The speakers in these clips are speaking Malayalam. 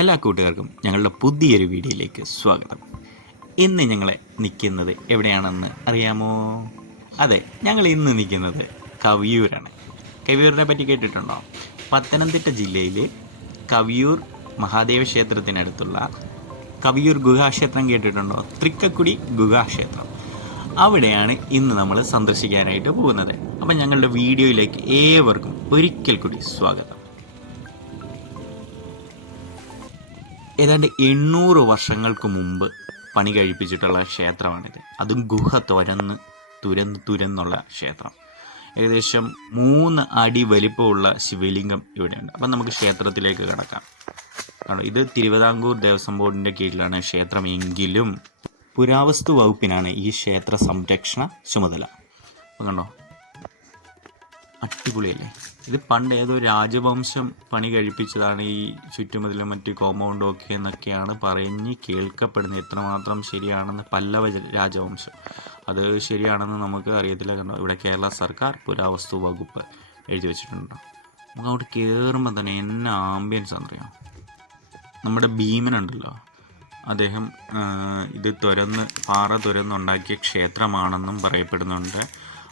എല്ലാ കൂട്ടുകാർക്കും ഞങ്ങളുടെ പുതിയൊരു വീഡിയോയിലേക്ക് സ്വാഗതം. ഇന്ന് ഞങ്ങളെ നിൽക്കുന്നത് എവിടെയാണെന്ന് അറിയാമോ? അതെ ഞങ്ങൾ ഇന്ന് നിൽക്കുന്നത് കവിയൂരാണ്. കവിയൂരിനെ പറ്റി കേട്ടിട്ടുണ്ടോ? പത്തനംതിട്ട ജില്ലയിൽ കവിയൂർ മഹാദേവ ക്ഷേത്രത്തിനടുത്തുള്ള കവിയൂർ ഗുഹാക്ഷേത്രം കേട്ടിട്ടുണ്ടോ? തൃക്കക്കുടി ഗുഹാക്ഷേത്രം അവിടെയാണ് ഇന്ന് നമ്മൾ സന്ദർശിക്കാനായിട്ട് പോകുന്നത്. അപ്പം ഞങ്ങളുടെ വീഡിയോയിലേക്ക് ഏവർക്കും ഒരിക്കൽ കൂടി സ്വാഗതം. ഏതാണ്ട് എണ്ണൂറ് വർഷങ്ങൾക്ക് മുമ്പ് പണി കഴിപ്പിച്ചിട്ടുള്ള ക്ഷേത്രമാണിത്. അതും ഗുഹ തുരന്ന് തുരന്ന് തുരന്നുള്ള ക്ഷേത്രം. ഏകദേശം മൂന്ന് അടി വലിപ്പമുള്ള ശിവലിംഗം ഇവിടെയുണ്ട്. അപ്പം നമുക്ക് ക്ഷേത്രത്തിലേക്ക് കടക്കാം. കാരണം ഇത് തിരുവിതാംകൂർ ദേവസ്വം ബോർഡിന്റെ കീഴിലാണ് ക്ഷേത്രം എങ്കിലും പുരാവസ്തു വകുപ്പിനാണ് ഈ ക്ഷേത്ര സംരക്ഷണ ചുമതല. കണ്ടോ അടിപൊളിയല്ലേ? ഇത് പണ്ട് ഏതോ രാജവംശം പണി കഴിപ്പിച്ചതാണ് ഈ ചുറ്റുമതിലും മറ്റ് കോമ്പൗണ്ടും ഒക്കെ എന്നൊക്കെയാണ് പറഞ്ഞ് കേൾക്കപ്പെടുന്നത്. എത്രമാത്രം ശരിയാണെന്ന് പല്ലവ രാജവംശം. അത് ശരിയാണെന്ന് നമുക്ക് അറിയത്തില്ല. കാരണം ഇവിടെ കേരള സർക്കാർ പുരാവസ്തു വകുപ്പ് എഴുതി വെച്ചിട്ടുണ്ട്. നമുക്ക് അവിടെ കയറുമ്പോൾ തന്നെ എന്നെ ആംബിയൻസ് അറിയാം നമ്മുടെ ഭീമനുണ്ടല്ലോ. അദ്ദേഹം ഇത് തുരന്ന് പാറ തുരന്നുണ്ടാക്കിയ ക്ഷേത്രമാണെന്നും പറയപ്പെടുന്നുണ്ട്.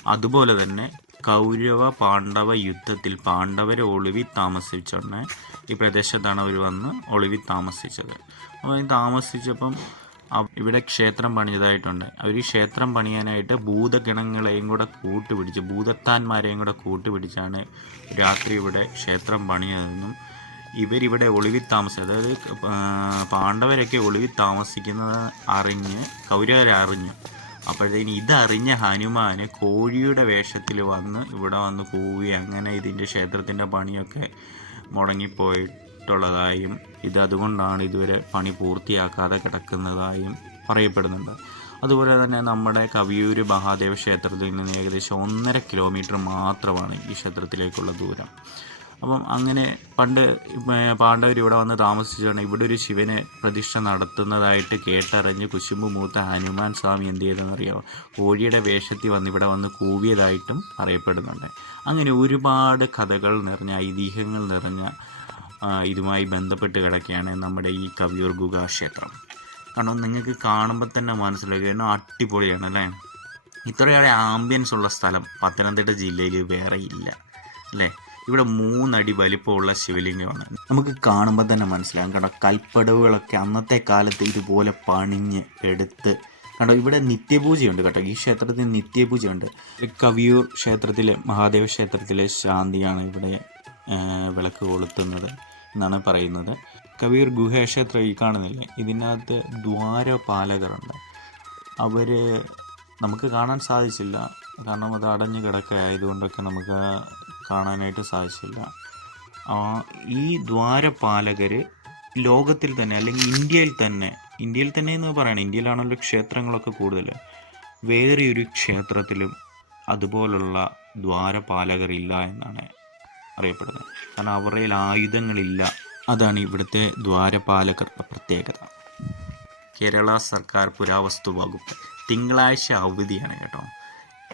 അതുപോലെ തന്നെ കൗരവ പാണ്ഡവ യുദ്ധത്തിൽ പാണ്ഡവരെ ഒളിവി താമസിച്ചോണ്ട് ഈ പ്രദേശത്താണ് അവർ വന്ന് ഒളിവി താമസിച്ചത്. അപ്പോൾ താമസിച്ചപ്പം ഇവിടെ ക്ഷേത്രം പണിഞ്ഞതായിട്ടുണ്ട് അവർ ഈ ക്ഷേത്രം പണിയാനായിട്ട് ഭൂതഗണങ്ങളെയും കൂടെ കൂട്ടുപിടിച്ച് ഭൂതത്താന്മാരെയും കൂടെ കൂട്ടുപിടിച്ചാണ് രാത്രി ഇവിടെ ക്ഷേത്രം പണിയതെന്നും ഇവരിവിടെ ഒളിവി താമസം അതായത് പാണ്ഡവരൊക്കെ ഒളിവി താമസിക്കുന്നത് അറിഞ്ഞ് കൗരവരെ അറിഞ്ഞു അപ്പോഴത്തേന് ഇതറിഞ്ഞ ഹനുമാന് കോഴിയുടെ വേഷത്തിൽ വന്ന് ഇവിടെ വന്ന് പോവുകയും അങ്ങനെ ഇതിന്റെ ക്ഷേത്രത്തിന്റെ പണിയൊക്കെ മുടങ്ങിപ്പോയിട്ടുള്ളതായും ഇത് അതുകൊണ്ടാണ് ഇതുവരെ പണി പൂർത്തിയാക്കാതെ കിടക്കുന്നതായും പറയപ്പെടുന്നുണ്ട്. അതുപോലെ തന്നെ നമ്മുടെ കവിയൂര് മഹാദേവ ക്ഷേത്രത്തിൽ നിന്ന് ഏകദേശം ഒന്നര കിലോമീറ്റർ മാത്രമാണ് ഈ ക്ഷേത്രത്തിലേക്കുള്ള ദൂരം. അപ്പം അങ്ങനെ പണ്ട് പാണ്ഡവർ ഇവിടെ വന്ന് താമസിച്ചാണ് ഇവിടെ ഒരു ശിവനെ പ്രതിഷ്ഠ നടത്തുന്നതായിട്ട് കേട്ടറിഞ്ഞ് കുശുമ്പ് മൂത്ത ഹനുമാൻ സ്വാമി എന്ത് ചെയ്തെന്നറിയാമോ കോഴിയുടെ വേഷത്തിൽ വന്ന് ഇവിടെ വന്ന് കൂവിയതായിട്ടും അറിയപ്പെടുന്നുണ്ട്. അങ്ങനെ ഒരുപാട് കഥകൾ നിറഞ്ഞ ഐതിഹ്യങ്ങൾ നിറഞ്ഞ ഇതുമായി ബന്ധപ്പെട്ട് കിടക്കുകയാണ് നമ്മുടെ ഈ കവിയൂർ ഗുഹ ക്ഷേത്രം. കാരണം നിങ്ങൾക്ക് കാണുമ്പോൾ തന്നെ മനസ്സിലാക്കുക കാരണം അടിപൊളിയാണ് അല്ലേ? ഇത്രയേറെ ആംബിയൻസ് ഉള്ള സ്ഥലം പത്തനംതിട്ട ജില്ലയിൽ വേറെ ഇല്ല അല്ലേ? ഇവിടെ മൂന്നടി വലിപ്പമുള്ള ശിവലിംഗമാണ്. നമുക്ക് കാണുമ്പോൾ തന്നെ മനസ്സിലാകും കണ്ടോ? കൽപ്പടവുകളൊക്കെ അന്നത്തെ കാലത്ത് ഇതുപോലെ പണിഞ്ഞ് എടുത്ത് കണ്ടോ? ഇവിടെ നിത്യപൂജയുണ്ട് കേട്ടോ. ഈ ക്ഷേത്രത്തിൽ നിത്യപൂജയുണ്ട്. കവിയൂർ ക്ഷേത്രത്തിലെ മഹാദേവ ക്ഷേത്രത്തിലെ ശാന്തിയാണ് ഇവിടെ വിളക്ക് കൊളുത്തുന്നത് എന്നാണ് പറയുന്നത്. കവിയൂർ ഗുഹേക്ഷേത്രം ഈ കാണുന്നില്ലേ? ഇതിനകത്ത് ദ്വാരപാലകരുണ്ട്. അവർ നമുക്ക് കാണാൻ സാധിച്ചില്ല. കാരണം അത് അടഞ്ഞു കിടക്കുകയായതുകൊണ്ടൊക്കെ നമുക്ക് കാണാനായിട്ട് സാധിച്ചില്ല. ഈ ദ്വാരപാലകർ ലോകത്തിൽ തന്നെ അല്ലെങ്കിൽ ഇന്ത്യയിൽ തന്നെ ഇന്ത്യയിൽ തന്നെ എന്ന് പറയണം ഇന്ത്യയിലാണല്ലോ ക്ഷേത്രങ്ങളൊക്കെ കൂടുതൽ വേറെയൊരു ക്ഷേത്രത്തിലും അതുപോലുള്ള ദ്വാരപാലകരില്ല എന്നാണ് അറിയപ്പെടുന്നത്. കാരണം അവരുടെ ആയുധങ്ങളില്ല. അതാണ് ഇവിടുത്തെ ദ്വാരപാലകരുടെ പ്രത്യേകത. കേരള സർക്കാർ പുരാവസ്തു വകുപ്പ് തിങ്കളാഴ്ച അവധിയാണ് കേട്ടോ.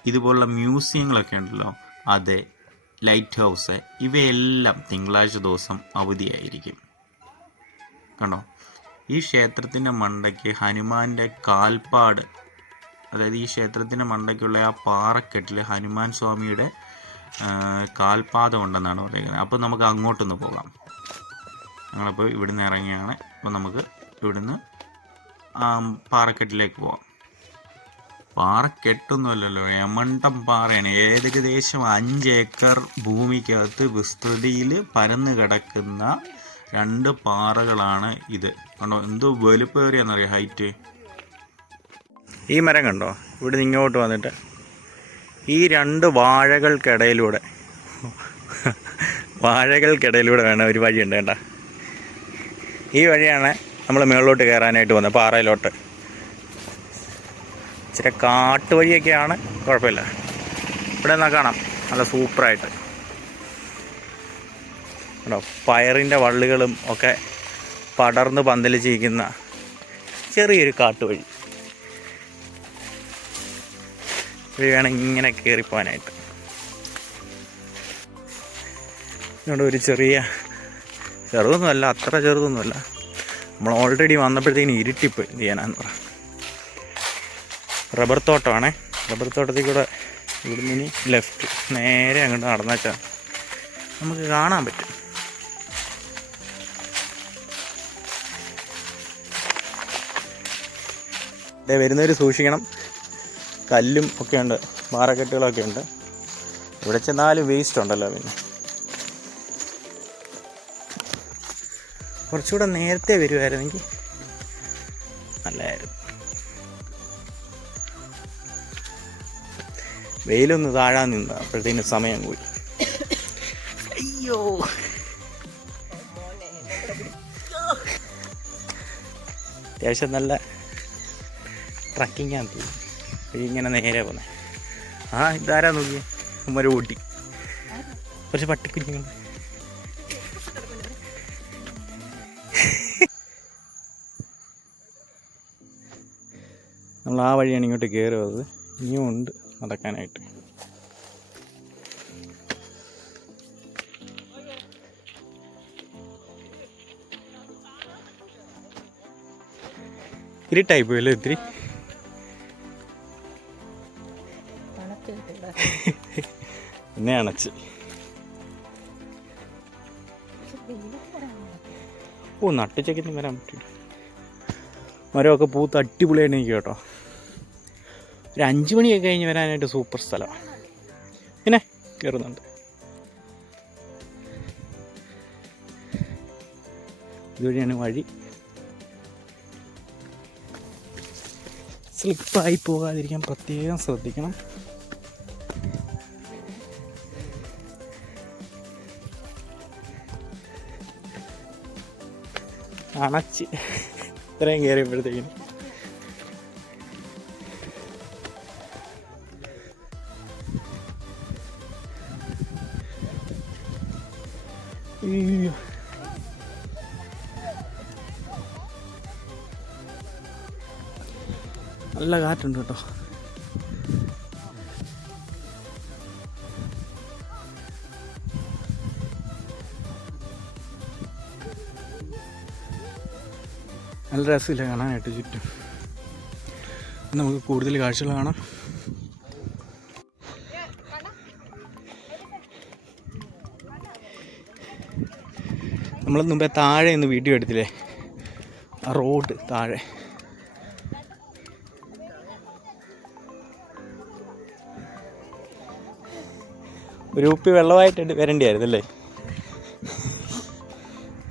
ഇതുപോലുള്ള മ്യൂസിയങ്ങളൊക്കെ ഉണ്ടല്ലോ അത് ലൈറ്റ് ഹൗസ് ഇവയെല്ലാം തിങ്കളാഴ്ച ദിവസം അവധിയായിരിക്കും. കണ്ടോ? ഈ ക്ഷേത്രത്തിന്റെ മണ്ടയ്ക്ക് ഹനുമാന്റെ കാൽപ്പാട് അതായത് ഈ ക്ഷേത്രത്തിന്റെ മണ്ടയ്ക്കുള്ള ആ പാറക്കെട്ടിൽ ഹനുമാൻ സ്വാമിയുടെ കാൽപാദം ഉണ്ടെന്നാണ് പറയുന്നത് അപ്പോൾ നമുക്ക് അങ്ങോട്ടൊന്ന് പോകാം. ഞങ്ങളപ്പോൾ ഇവിടുന്ന് ഇറങ്ങിയാണ്. അപ്പോൾ നമുക്ക് ഇവിടുന്ന് പാറക്കെട്ടിലേക്ക് പോവാം. പാറക്കെട്ടൊന്നുമല്ലല്ലോ യമണ്ടം പാറയാണ്. ഏകദേശം അഞ്ച് ഏക്കർ ഭൂമിക്കകത്ത് വിസ്തൃതിയിൽ പരന്ന് കിടക്കുന്ന രണ്ട് പാറകളാണ് ഇത്. കണ്ടോ? എന്തോ വലുപ്പേറിയാന്നറിയാം ഹൈറ്റ് ഈ മരം കണ്ടോ? ഇവിടെ ഇങ്ങോട്ട് വന്നിട്ട് ഈ രണ്ട് വാഴകൾക്കിടയിലൂടെ വാഴകൾക്കിടയിലൂടെ വേണം ഒരു വഴിയുണ്ട് കേട്ടോ. ഈ വഴിയാണ് നമ്മൾ മുകളിലോട്ട് കയറാനായിട്ട് വന്നത് പാറയിലോട്ട്. ഇച്ചിരി കാട്ട് വഴിയൊക്കെയാണ് കുഴപ്പമില്ല. ഇവിടെ നിന്നാൽ കാണാം. നല്ല സൂപ്പറായിട്ട്. കേട്ടോ പയറിന്റെ വള്ളികളും ഒക്കെ പടർന്ന് പന്തലിച്ചിരിക്കുന്ന ചെറിയൊരു കാട്ടുവഴി. വഴി വേണം ഇങ്ങനെ കയറിപ്പോവാനായിട്ട്. ഇവിടെ ഒരു ചെറിയ ചെറുതൊന്നുമല്ല അത്ര ചെറുതൊന്നുമല്ല. നമ്മൾ ഓൾറെഡി വന്നപ്പോഴത്തേക്കും ഇരുട്ടിപ്പോയി ചെയ്യാനാന്ന് പറ റബ്ബർ തോട്ടമാണേ. റബ്ബർ തോട്ടത്തിൽ കൂടെ ഇവിടുന്ന് ഇനി ലെഫ്റ്റ് നേരെ അങ്ങോട്ട് നടന്നേച്ചാൽ നമുക്ക് കാണാൻ പറ്റും. ഇവിടെ വരുന്നവർ സൂക്ഷിക്കണം. കല്ലും ഒക്കെ ഉണ്ട് പാറക്കെട്ടുകളൊക്കെ ഉണ്ട്. ഇവിടെ ചെന്നാലും വേസ്റ്റ് ഉണ്ടല്ലോ പിന്നെ. കുറച്ചുകൂടെ നേരത്തെ വരുമായിരുന്നെങ്കിൽ നല്ലതായിരുന്നു വെയിലൊന്ന് താഴാൻ നിന്ന് അപ്പോഴത്തേന് സമയം പോയി. അയ്യോ. അത്യാവശ്യം നല്ല തോന്നുന്നു. വഴി ഇങ്ങനെ നേരെ പോന്നെ. ആ ഇതാരാ നോക്കിയേ? ഉമ്മര ഓട്ടി കുറച്ച് പട്ടിക്കുഞ്ഞുങ്ങൾ നമ്മൾ ആ വഴിയാണ് ഇങ്ങോട്ട് കയറുന്നത് ഇനിയും ഉണ്ട്. നടക്കാനായിട്ട്. ഇരുട്ടായി പോയല്ലോ ഇത്തിരി? എന്നെ അണച്ച്. ഓ നട്ടുച്ചക്കിന് വരാൻ പറ്റില്ല മരമൊക്കെ പൂത്ത് അടിപൊളിയായിട്ട് എനിക്ക് കേട്ടോ. ഒരു അഞ്ച് മണിയൊക്കെ കഴിഞ്ഞ് വരാനായിട്ട് സൂപ്പർ സ്ഥലമാണ് പിന്നെ കയറുന്നുണ്ട് ഇതുവഴിയാണ് വഴി. സ്ലിപ്പായി പോകാതിരിക്കാൻ പ്രത്യേകം ശ്രദ്ധിക്കണം. അണച്ച് ഇത്രയും കയറിയപ്പോഴത്തേക്കിന് അയ്യോ നല്ല കാറ്റുണ്ട് കേട്ടോ. നല്ല രസമില്ല കാണാനായിട്ട് ചുറ്റും. നമുക്ക് കൂടുതൽ കാഴ്ചകൾ കാണാം. നമ്മൾ മുമ്പേ താഴെ നിന്ന് വീഡിയോ എടുത്തില്ലേ? ആ റോഡ് താഴെ. ഒരു ഉപ്പി വെള്ളമായിട്ട് വരേണ്ടിയായിരുന്നു അല്ലേ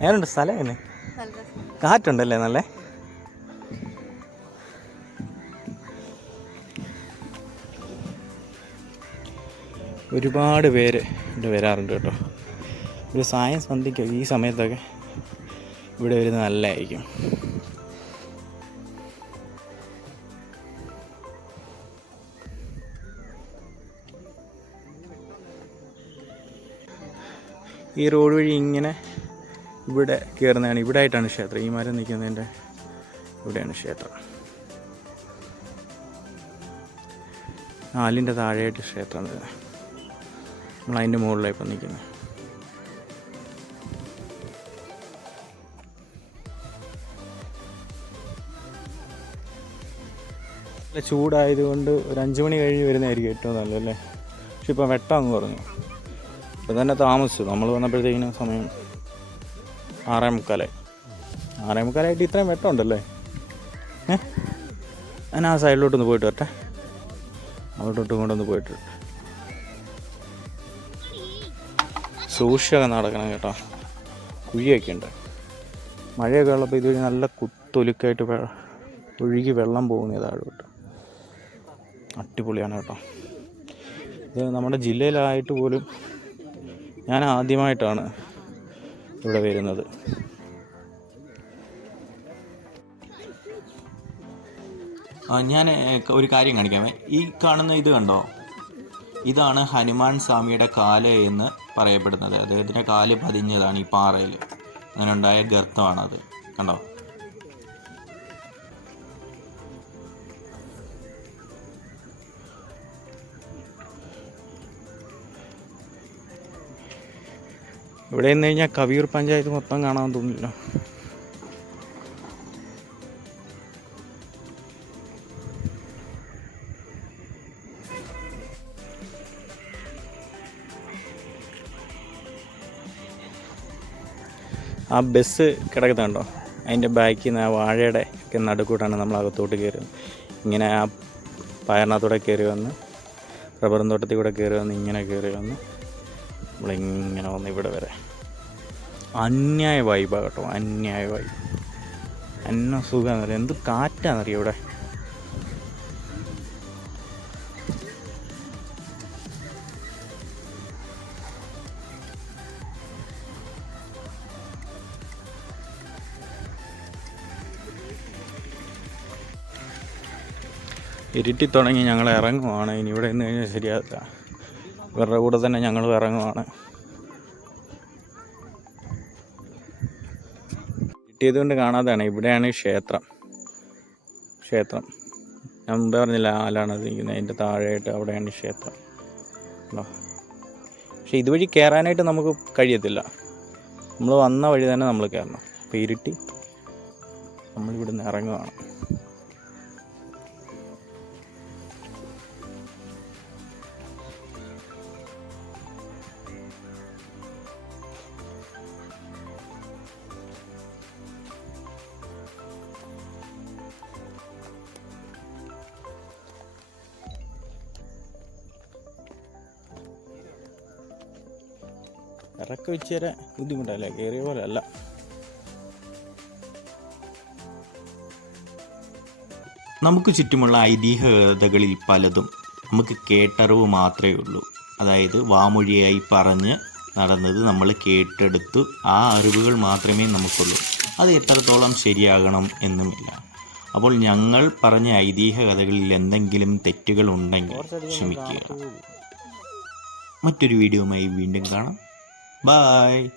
ഞാനുണ്ട് സ്ഥലം തന്നെ കാറ്റുണ്ടല്ലേ നല്ല? ഒരുപാട് പേര് ഇവിടെ വരാറുണ്ട് കേട്ടോ. ഒരു സായം സന്ധ്യയ്ക്ക് ഈ സമയത്തൊക്കെ ഇവിടെ വരുന്നത് നല്ലതായിരിക്കും. ഈ റോഡ് വഴി ഇങ്ങനെ ഇവിടെ കയറുന്നതാണ്. ഇവിടെ ആയിട്ടാണ് ക്ഷേത്രം. ഈ മരം നിൽക്കുന്നതിന്റെ ഇവിടെയാണ് ക്ഷേത്രം. നാലിന്റെ താഴെയായിട്ട് ക്ഷേത്രം. നമ്മൾ അതിന്റെ മുകളിലാണ് നിൽക്കുന്നത്. ചൂടായതുകൊണ്ട് ഒരു അഞ്ച് മണി കഴിഞ്ഞ് വരുന്നതായിരിക്കും ഏറ്റവും നല്ലതല്ലേ പക്ഷെ ഇപ്പം വെട്ടാന്ന് പറഞ്ഞു ഇപ്പം തന്നെ താമസിച്ചു. നമ്മൾ വന്നപ്പോഴത്തേക്കിനും സമയം ആറേ മുക്കാലായി. ആറേ മുക്കാലായിട്ട് ഇത്രയും വെട്ടമുണ്ടല്ലേ? ഏ? ഞാൻ ആ സൈഡിലോട്ടൊന്ന് പോയിട്ട് വരട്ടെ. അവിടോട്ടും കൊണ്ടൊന്ന് പോയിട്ട്. സൂക്ഷിച്ചൊക്കെ നടക്കണം കേട്ടോ. കുഴിയൊക്കെ ഉണ്ട്. മഴയൊക്കെ ഉള്ളപ്പോൾ ഇതുവഴി നല്ല കുത്തൊലുക്കായിട്ട് ഒഴുകി വെള്ളം പോകുന്ന താഴോട്ട്. അടിപൊളിയാണ് കേട്ടോ. ഇത് നമ്മുടെ ജില്ലയിലായിട്ട് പോലും ഞാൻ ആദ്യമായിട്ടാണ് ഇവിടെ വരുന്നത്. ഞാൻ ഒരു കാര്യം കാണിക്കാമേ. ഈ കാണുന്ന ഇത് കണ്ടോ? ഇതാണ് ഹനുമാൻ സ്വാമിയുടെ കാൽ എന്ന് പറയപ്പെടുന്നത്. അദ്ദേഹത്തിന്റെ കാൽ പതിഞ്ഞതാണ് ഈ പാറയിൽ. അങ്ങനെ ഉണ്ടായ ഗർത്തമാണത്. കണ്ടോ? ഇവിടെ നിന്ന് കഴിഞ്ഞാൽ കവിയൂർ പഞ്ചായത്ത് മൊത്തം കാണാൻ തോന്നില്ല ആ ബസ് കിടക്കുന്നുണ്ടോ? അതിന്റെ ബാക്കിൽ നിന്ന് ആ വാഴയുടെ ഒക്കെ നടുക്കൂട്ടാണ് നമ്മൾ അകത്തോട്ട് കയറുന്നത്. ഇങ്ങനെ ആ പയറിനകത്തൂടെ കയറി വന്ന് റബ്ബറും തോട്ടത്തിൽ കൂടെ കയറി വന്ന് ഇങ്ങനെ കയറി വന്ന് നമ്മളിങ്ങനെ വന്ന് ഇവിടെ വരെ. അന്യായ വൈബാണ് കേട്ടോ അന്യായ വൈബ് അന്ന സുഖമാണെന്നറിയാം എന്ത് കാറ്റാണെന്നറിയാം ഇവിടെ? ഇരുട്ടി തുടങ്ങി ഞങ്ങൾ ഇറങ്ങുവാണ്. ഇനി ഇവിടെ നിന്ന് കഴിഞ്ഞാൽ ശരിയാകില്ല ഇവരുടെ കൂടെ തന്നെ ഞങ്ങൾ ഇറങ്ങുവാണ്. കിട്ടിയതുകൊണ്ട് കാണാതെയാണ് ഇവിടെയാണ് ക്ഷേത്രം. ക്ഷേത്രം. ഞാൻ മുമ്പേ പറഞ്ഞില്ല ആലാണ് ഇരിക്കുന്നത്. അതിന്റെ താഴെയായിട്ട് അവിടെയാണ് ക്ഷേത്രം? പക്ഷേ ഇതുവഴി കയറാനായിട്ട് നമുക്ക് കഴിയത്തില്ല. നമ്മൾ വന്ന വഴി തന്നെ നമ്മൾ കയറണം. അപ്പോൾ ഇരുട്ടി നമ്മളിവിടുന്ന് ഇറങ്ങുവാണ്. ഇറക്കം ഇച്ചിരി ബുദ്ധിമുട്ടല്ലേ? കയറിയ പോലെ അല്ല നമുക്ക് ചുറ്റുമുള്ള ഐതിഹ്യകഥകളിൽ പലതും നമുക്ക് കേട്ടറിവ് മാത്രമേ ഉള്ളൂ. അതായത് വാമൊഴിയായി പറഞ്ഞ് നടന്നത് നമ്മൾ കേട്ടെടുത്തു ആ അറിവുകൾ മാത്രമേ നമുക്കുള്ളൂ. അത് എത്രത്തോളം ശരിയാകണം എന്നുമില്ല. അപ്പോൾ ഞങ്ങൾ പറഞ്ഞ ഐതിഹ്യ കഥകളിൽ എന്തെങ്കിലും തെറ്റുകൾ ഉണ്ടെങ്കിൽ ക്ഷമിക്കുക. മറ്റൊരു വീഡിയോയുമായി വീണ്ടും കാണാം. Bye.